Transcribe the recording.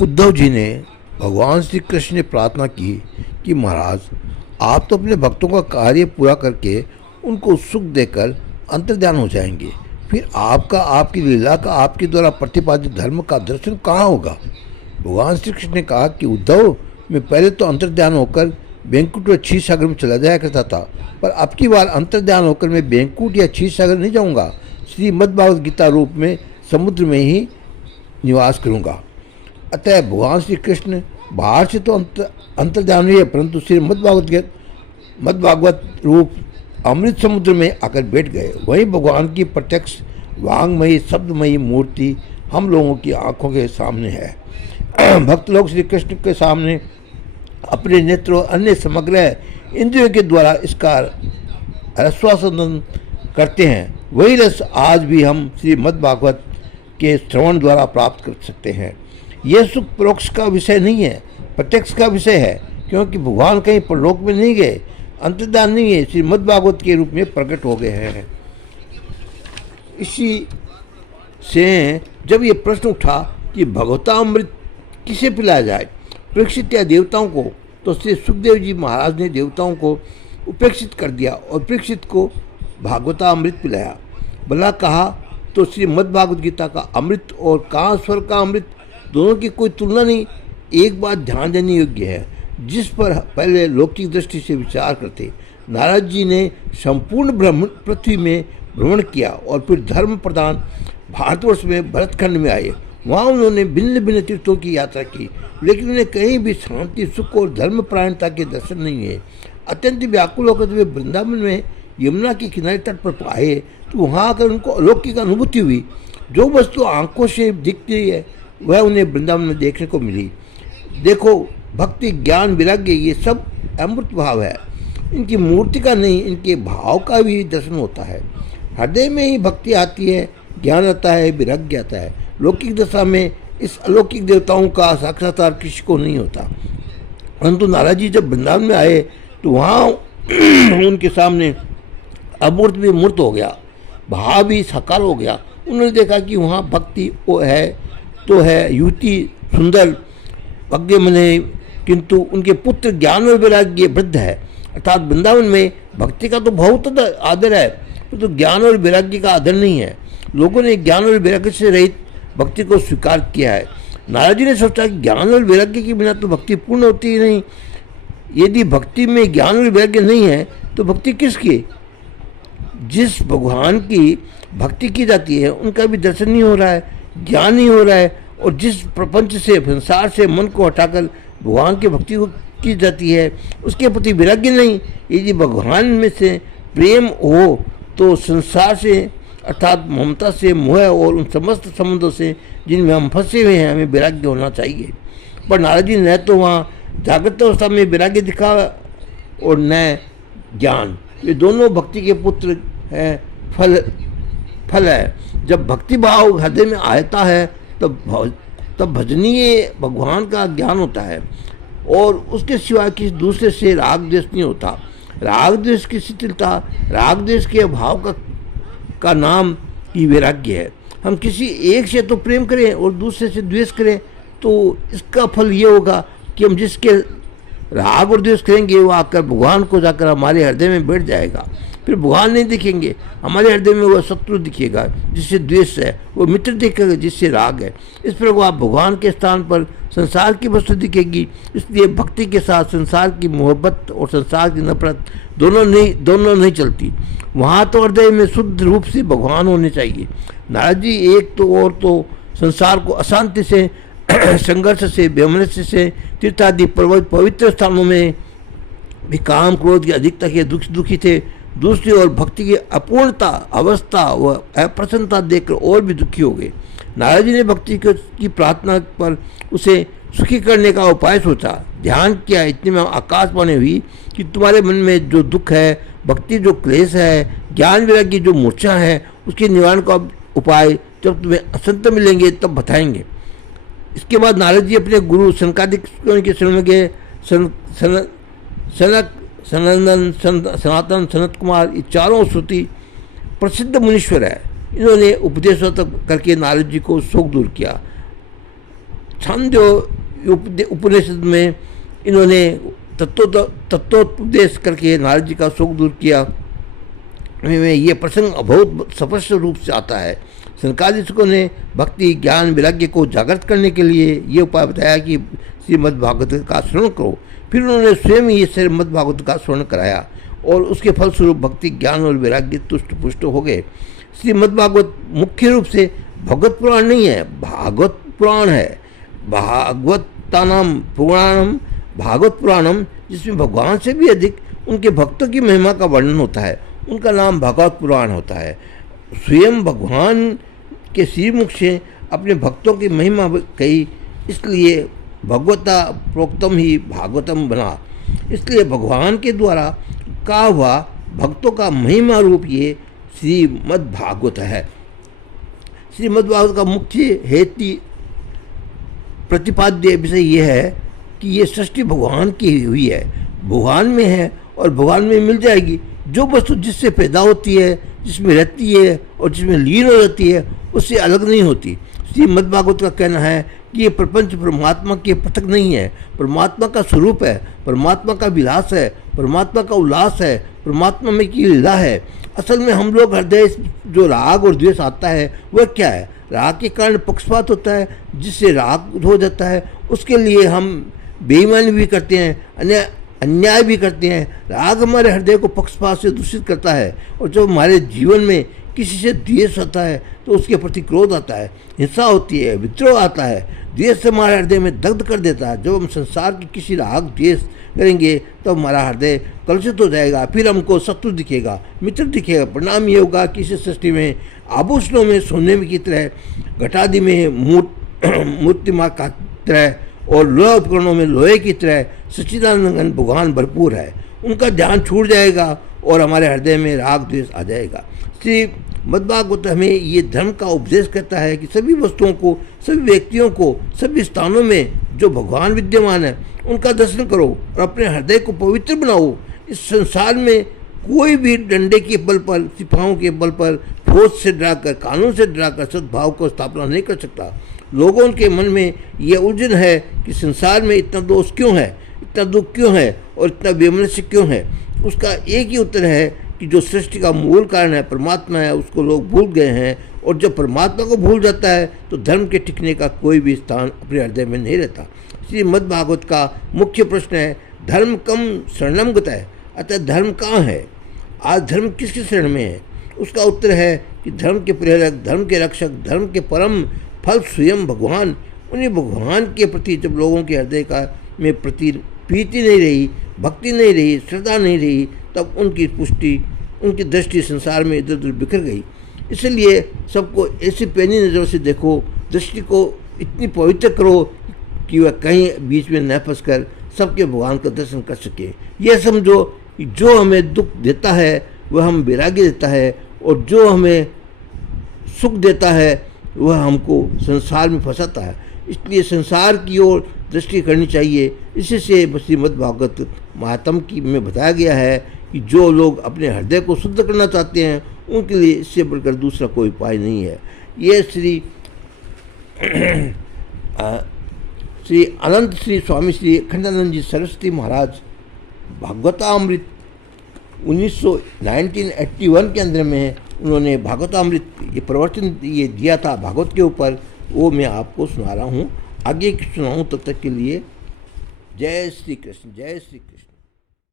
उद्धव जी ने भगवान श्री कृष्ण ने प्रार्थना की कि महाराज, आप तो अपने भक्तों का कार्य पूरा करके उनको सुख देकर अंतर्ध्यान हो जाएंगे, फिर आपका, आपकी लीला का, आपके द्वारा प्रतिपादित धर्म का दर्शन कहाँ होगा। भगवान श्री कृष्ण ने कहा कि उद्धव, मैं पहले तो अंतर्ध्यान होकर बैंकुट और क्षीर सागर में चला जाया करता था, पर अब की बार अंतर्ध्यान होकर मैं बैंकुट या क्षीर सागर नहीं जाऊँगा, श्रीमद् भागवत गीता रूप में समुद्र में ही निवास करूँगा। अतः भगवान श्री कृष्ण बाहर से तो अंतर्ध्यान ही है, परंतु मद्भागवत रूप अमृत समुद्र में आकर बैठ गए। वहीं भगवान की प्रत्यक्ष वांगमयी शब्दमयी मूर्ति हम लोगों की आंखों के सामने है। भक्त लोग श्री कृष्ण के सामने अपने नेत्रों अन्य समग्र इंद्रियों के द्वारा इसका रसास्वादन करते हैं। वही रस आज भी हम श्रीमद् भागवत के श्रवण द्वारा प्राप्त कर सकते हैं। यह सुख परोक्ष का विषय नहीं है, प्रत्यक्ष का विषय है, क्योंकि भगवान कहीं परलोक में नहीं गए, अंतर्ध्यान नहीं है, श्रीमद् भागवत के रूप में प्रकट हो गए हैं। इसी से जब ये प्रश्न उठा कि भगवतामृत किसे पिलाया जाए, परीक्षित या देवताओं को, तो श्री सुखदेव जी महाराज ने देवताओं को उपेक्षित कर दिया और परीक्षित को भागवतामृत पिलाया। भला कहा तो श्रीमद् भागवत गीता का अमृत और कांस्वर का अमृत दोनों की कोई तुलना नहीं। एक बात ध्यान देने योग्य है, जिस पर पहले लौकिक दृष्टि से विचार करते, नारद जी ने संपूर्ण पृथ्वी में भ्रमण किया और फिर धर्म प्रधान भारतवर्ष में भरतखंड में आए। वहाँ उन्होंने भिन्न भिन्न तीर्थों की यात्रा की, लेकिन उन्हें कहीं भी शांति, सुख और धर्म परायणता के दर्शन नहीं है। अत्यंत व्याकुल होकर वे वृंदावन में यमुना के किनारे तट पर आए तो वहाँ आकर उनको अलौकिक अनुभूति हुई। जो वस्तु आंखों से दिखती है वह उन्हें वृंदावन में देखने को मिली। देखो, भक्ति, ज्ञान, वैराग्य ये सब अमृत भाव है। इनकी मूर्ति का नहीं, इनके भाव का भी दर्शन होता है। हृदय में ही भक्ति आती है, ज्ञान आता है, वैराग्य आता है। लौकिक दशा में इस अलौकिक देवताओं का साक्षात्कार किसी को नहीं होता। परंतु नारद जी जब वृंदावन में आए तो वहाँ उनके सामने अमूर्त भी मूर्त हो गया, भाव भी साकार हो गया। उन्होंने देखा कि वहाँ भक्ति वो है तो है, युवती सुंदर भग्य मने, किंतु उनके पुत्र ज्ञान और वैराग्य वृद्ध है। अर्थात वृंदावन में भक्ति का तो बहुत आदर है, तो ज्ञान और वैराग्य का आदर नहीं है। लोगों ने ज्ञान और वैराग्य से रहित भक्ति को स्वीकार किया है। नारद जी ने सोचा कि ज्ञान और वैराग्य के बिना तो भक्ति पूर्ण होती ही नहीं। यदि भक्ति में ज्ञान और वैराग्य नहीं है तो भक्ति किसकी? जिस भगवान की भक्ति की जाती है उनका भी दर्शन नहीं हो रहा है, ज्ञान नहीं हो रहा है, और जिस प्रपंच से, संसार से मन को हटाकर भगवान की भक्ति को की जाती है उसके प्रति वैराग्य नहीं। यदि भगवान में से प्रेम हो तो संसार से अर्थात ममता से, मोह और उन समस्त संबंधों से जिनमें हम फंसे हुए हैं हमें वैराग्य होना चाहिए। पर नारद जी ने तो वहाँ जागृत अवस्था में वैराग्य दिखा और न ज्ञान। ये दोनों भक्ति के पुत्र हैं, फल है। जब भक्ति भाव हृदय में आता है तब भजनीय भगवान का ज्ञान होता है और उसके सिवाय किसी दूसरे से राग द्वेष नहीं होता। राग द्वेष की शिथिलता, राग द्वेष के अभाव का नाम ही वैराग्य है। हम किसी एक से तो प्रेम करें और दूसरे से द्वेष करें तो इसका फल ये होगा कि हम जिसके राग और द्वेष करेंगे वो आकर भगवान को जाकर हमारे हृदय में बैठ जाएगा। फिर भगवान नहीं दिखेंगे, हमारे हृदय में वह शत्रु दिखेगा जिससे द्वेष है, वो मित्र दिखेगा जिससे राग है। इस प्रकार आप भगवान के स्थान पर संसार की वस्तु दिखेगी। इसलिए भक्ति के साथ संसार की मोहब्बत और संसार की नफरत दोनों नहीं चलती। वहाँ तो हृदय में शुद्ध रूप से भगवान होने चाहिए। नारद जी एक तो और तो संसार को अशांति से, संघर्ष से, वैमनस्य से, तीर्थ आदि पवित्र स्थानों में भी काम क्रोध की अधिकता के दुखी थे। दूसरी ओर भक्ति की अपूर्णता अवस्था व अप्रसन्नता देखकर और भी दुखी हो गए। नारद जी ने भक्ति की प्रार्थना पर उसे सुखी करने का उपाय सोचा, ध्यान किया। इतने में आकाशवाणी हुई कि तुम्हारे मन में जो दुख है, भक्ति जो क्लेश है, ज्ञान वैराग्य जो मूर्छा है, उसके निवारण का उपाय जब तुम्हें संत मिलेंगे तब बताएंगे। इसके बाद नारद जी अपने गुरु सनकादिक के शरण में गए। सनक, सनंदन, सनातन, सनत कुमार ये चारों श्रुति प्रसिद्ध मुनीश्वर है। इन्होंने उपदेश करके नारद जी को शोक दूर किया। छांदोग्य उपनिषद में इन्होंने तत्वोपदेश करके नारद जी का शोक दूर किया। में ये प्रसंग बहुत स्पष्ट रूप से आता है। सनकादिकों ने भक्ति ज्ञान वैराग्य को जागृत करने के लिए ये उपाय बताया कि श्रीमद्भागवत का श्रवण करो। फिर उन्होंने स्वयं ही श्रीमद्भागवत का श्रवण कराया और उसके फलस्वरूप भक्ति ज्ञान और वैराग्य तुष्ट पुष्ट हो गए। श्रीमद्भागवत मुख्य रूप से भगवत पुराण नहीं है, भागवत पुराण है। भागवतानाम पुराणम भागवत पुराणम, जिसमें भगवान से भी अधिक उनके भक्तों की महिमा का वर्णन होता है, उनका नाम भागवत पुराण होता है। स्वयं भगवान के श्रीमुख से अपने भक्तों की महिमा कही, इसलिए भगवता प्रोक्तम ही भागवतम बना। इसलिए भगवान के द्वारा कहा हुआ भक्तों का महिमा रूप ये श्रीमद्भागवत है। श्रीमद्भागवत का मुख्य हेतु प्रतिपाद्य विषय यह है कि ये सृष्टि भगवान की हुई है, भगवान में है और भगवान में मिल जाएगी। जो वस्तु जिससे पैदा होती है, जिसमें रहती है और जिसमें लीन हो जाती है, उससे अलग नहीं होती। श्रीमद्भागवत का कहना है कि ये प्रपंच परमात्मा के पृथक नहीं है, परमात्मा का स्वरूप है, परमात्मा का विलास है, परमात्मा का उल्लास है, परमात्मा में की लीला है। असल में हम लोग हृदय जो राग और द्वेष आता है वह क्या है? राग के कारण पक्षपात होता है, जिससे राग हो जाता है। उसके लिए हम बेईमानी भी करते हैं, अन्याय भी करते हैं। राग हमारे हृदय को पक्षपात से दूषित करता है और जब हमारे जीवन में किसी से द्वेष होता है तो उसके प्रति क्रोध आता है, हिंसा होती है, विद्रोह आता है। द्वेष हमारे हृदय में दग्ध कर देता है। जब हम संसार की किसी राग द्वेष करेंगे तब हमारा हृदय कलुषित हो जाएगा, फिर हमको शत्रु दिखेगा, मित्र दिखेगा। परिणाम ये होगा कि इस सृष्टि में आभूषणों में सोने की तरह, घटादि में मूर्तिमा का तरह और लोह उपकरणों में लोहे की तरह सच्चिदानंद भगवान भरपूर है। उनका ध्यान छूट जाएगा और हमारे हृदय में राग द्वेष आ जाएगा। श्रीमद्भागवत हमें ये धर्म का उपदेश करता है कि सभी वस्तुओं को, सभी व्यक्तियों को, सभी स्थानों में जो भगवान विद्यमान है उनका दर्शन करो और अपने हृदय को पवित्र बनाओ। इस संसार में कोई भी डंडे के बल पर, सिपाहों के बल पर, फौज से डराकर, कानून से डराकर सद्भाव को स्थापना नहीं कर सकता। लोगों के मन में यह उलझन है कि संसार में इतना दोष क्यों है, इतना दुख क्यों है और इतना वैमनस्य क्यों है। उसका एक ही उत्तर है कि जो सृष्टि का मूल कारण है, परमात्मा है, उसको लोग भूल गए हैं। और जब परमात्मा को भूल जाता है तो धर्म के टिकने का कोई भी स्थान अपने हृदय में नहीं रहता। श्रीमद्भागवत का मुख्य प्रश्न है, धर्म कम शरणम गतः, अतः धर्म कहाँ है? आज धर्म किसकी शरण में है? उसका उत्तर है कि धर्म के प्रेरक, धर्म के रक्षक, धर्म के परम फल स्वयं भगवान। उन्हीं भगवान के प्रति जब लोगों के हृदय का में प्रति प्रीति नहीं रही, भक्ति नहीं रही, श्रद्धा नहीं रही, तब उनकी पुष्टि, उनकी दृष्टि संसार में इधर उधर बिखर गई। इसलिए सबको ऐसी पैनी नज़रों से देखो, दृष्टि को इतनी पवित्र करो कि वह कहीं बीच में न फंस कर सबके भगवान का दर्शन कर सके। यह समझो कि जो हमें दुख देता है वह हम वैराग्य देता है, और जो हमें सुख देता है वह हमको संसार में फंसाता है। इसलिए संसार की ओर दृष्टि करनी चाहिए। इसी से श्रीमद्भागवत महात्म की में बताया गया है कि जो लोग अपने हृदय को शुद्ध करना चाहते हैं उनके लिए इससे बढ़कर दूसरा कोई उपाय नहीं है। ये श्री अनंत श्री स्वामी श्री अखंडानंद जी सरस्वती महाराज भागवतामृत 1981 के अंदर में उन्होंने भागवतामृत ये प्रवचन ये दिया था भागवत के ऊपर, वो मैं आपको सुना रहा हूँ। आगे सुनाऊँ तब तक के लिए जय श्री कृष्ण, जय श्री कृष्ण।